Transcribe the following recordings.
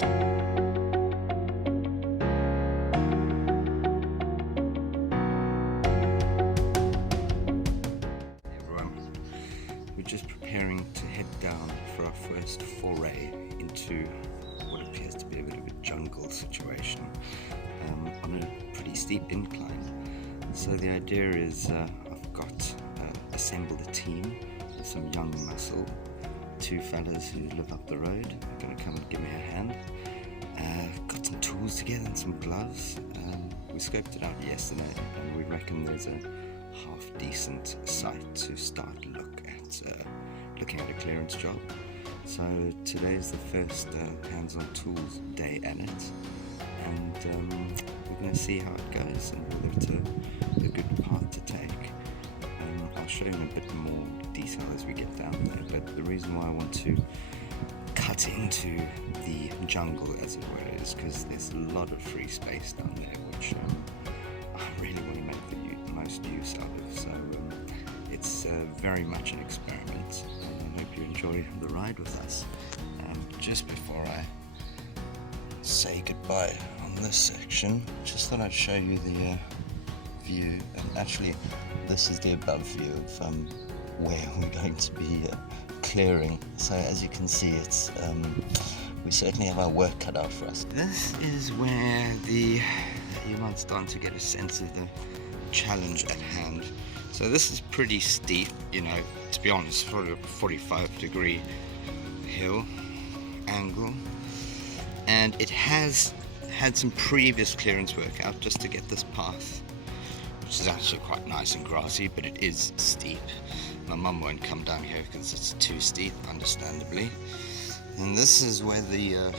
We're just preparing to head down for our first foray into what appears to be a bit of a jungle situation on a pretty steep incline. So the idea is I've got assembled a team with some young muscle, two fellas who live up the road, are going to come and give me a hand. Got some tools together and some gloves. We scoped it out yesterday and we reckon there's a half decent site to start looking at a clearance job. So today is the first hands-on tools day at it, and we're going to see how it goes and whether it's a good path to take. I'll show you in a bit more detail as we get down there, but the reason why I want to cut into the jungle, as it were, is because there's a lot of free space down there which I really want to make the most use out of. So it's very much an experiment, and I hope you enjoy the ride with us. Just before I say goodbye on this section, just thought I'd show you the view, and actually this is the above view of where we're going to be clearing. So as you can see, it's we certainly have our work cut out for us. This is where you might start to get a sense of the challenge at hand. So this is pretty steep, you know, to be honest, for a 45-degree hill angle, and it has had some previous clearance work out just to get this path, which is actually quite nice and grassy, but it is steep. My mum won't come down here because it's too steep, understandably. And this is where the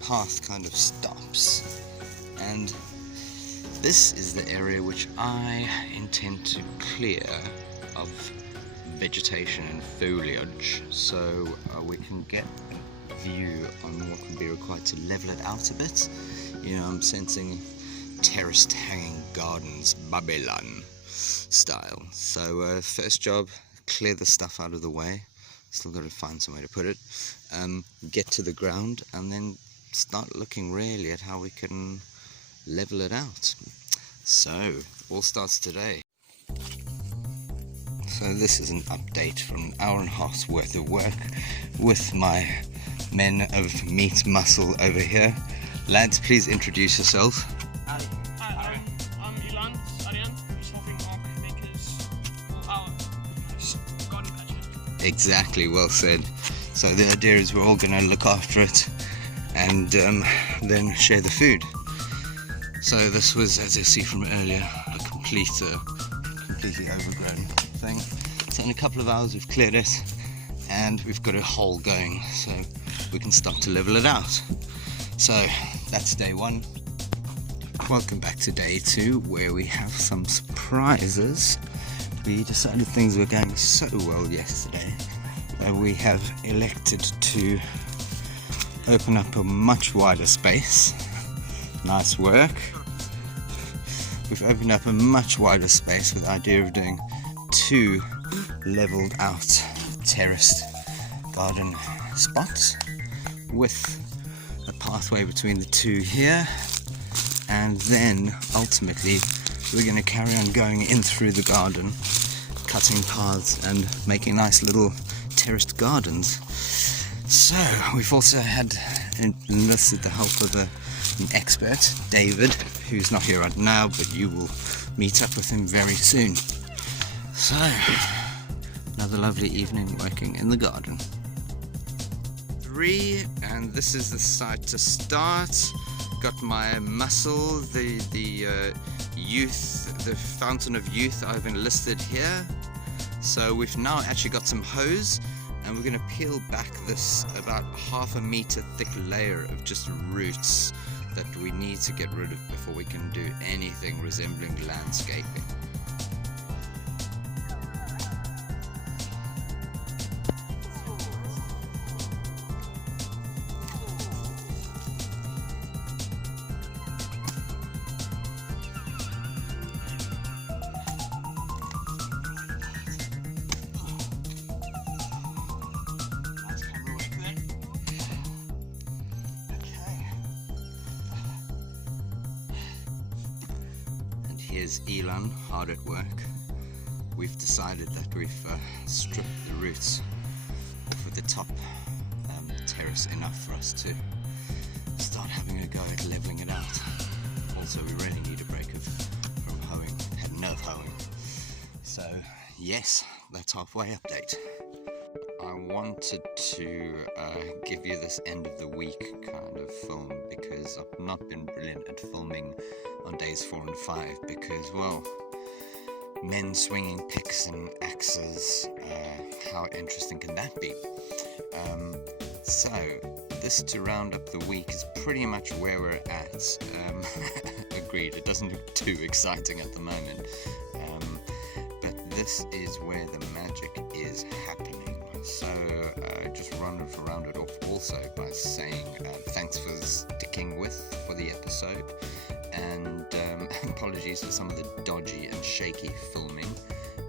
path kind of stops, and this is the area which I intend to clear of vegetation and foliage, so we can get a view on what would be required to level it out a bit. You know, I'm sensing terraced hanging gardens, Babylon style. So first job, clear the stuff out of the way. Still got to find some way to put it. Get to the ground and then start looking really at how we can level it out. So all starts today. So this is an update from an hour and a half's worth of work with my men of meat muscle over here. Lads, please introduce yourself. Hi, I'm Ilan, Arian, who's helping Mark make his garden patch. Exactly, well said. So the idea is we're all going to look after it and then share the food. So this was, as you see from earlier, a completely overgrown thing. So in a couple of hours we've cleared it and we've got a hole going, so we can start to level it out. So that's day one. Welcome back to day two, where we have some surprises. We decided things were going so well yesterday that we have elected to open up a much wider space. Nice work. We've opened up a much wider space with the idea of doing two leveled out terraced garden spots with a pathway between the two here, and then ultimately we're going to carry on going in through the garden, cutting paths and making nice little terraced gardens. So we've also had enlisted the help of an expert, David, who's not here right now, but you will meet up with him very soon. So another lovely evening working in the garden. 3, and this is the site to start. Got my muscle, the youth, the fountain of youth I've enlisted here. So we've now actually got some hose, and we're going to peel back this about half a meter thick layer of just roots that we need to get rid of before we can do anything resembling landscaping. here's Elon hard at work. We've decided that we've stripped the roofs off of the top terrace enough for us to start having a go at leveling it out. Also, we really need a break from hoeing. Had enough hoeing. So yes, that's halfway update. I wanted to give you this end of the week kind of film because I've not been brilliant at filming on days 4 and 5 because, well, men swinging picks and axes, how interesting can that be? So this to round up the week is pretty much where we're at. Agreed, it doesn't look too exciting at the moment, but this is where the magic is happening. So just round it off also by saying thanks for sticking with for the episode, and apologies for some of the dodgy and shaky filming.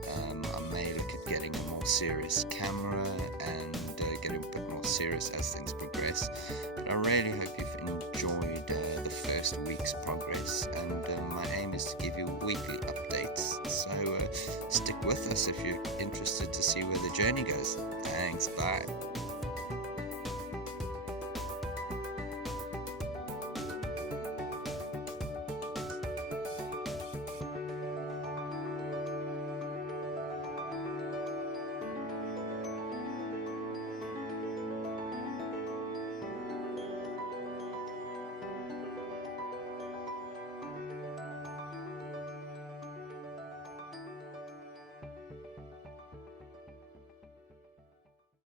I may look at getting a more serious camera and getting a bit more serious as things progress, but I really hope you've enjoyed the first week's progress, and my aim is to give you weekly updates, so stick with us if you're interested to see where the journey goes. Thanks, bye.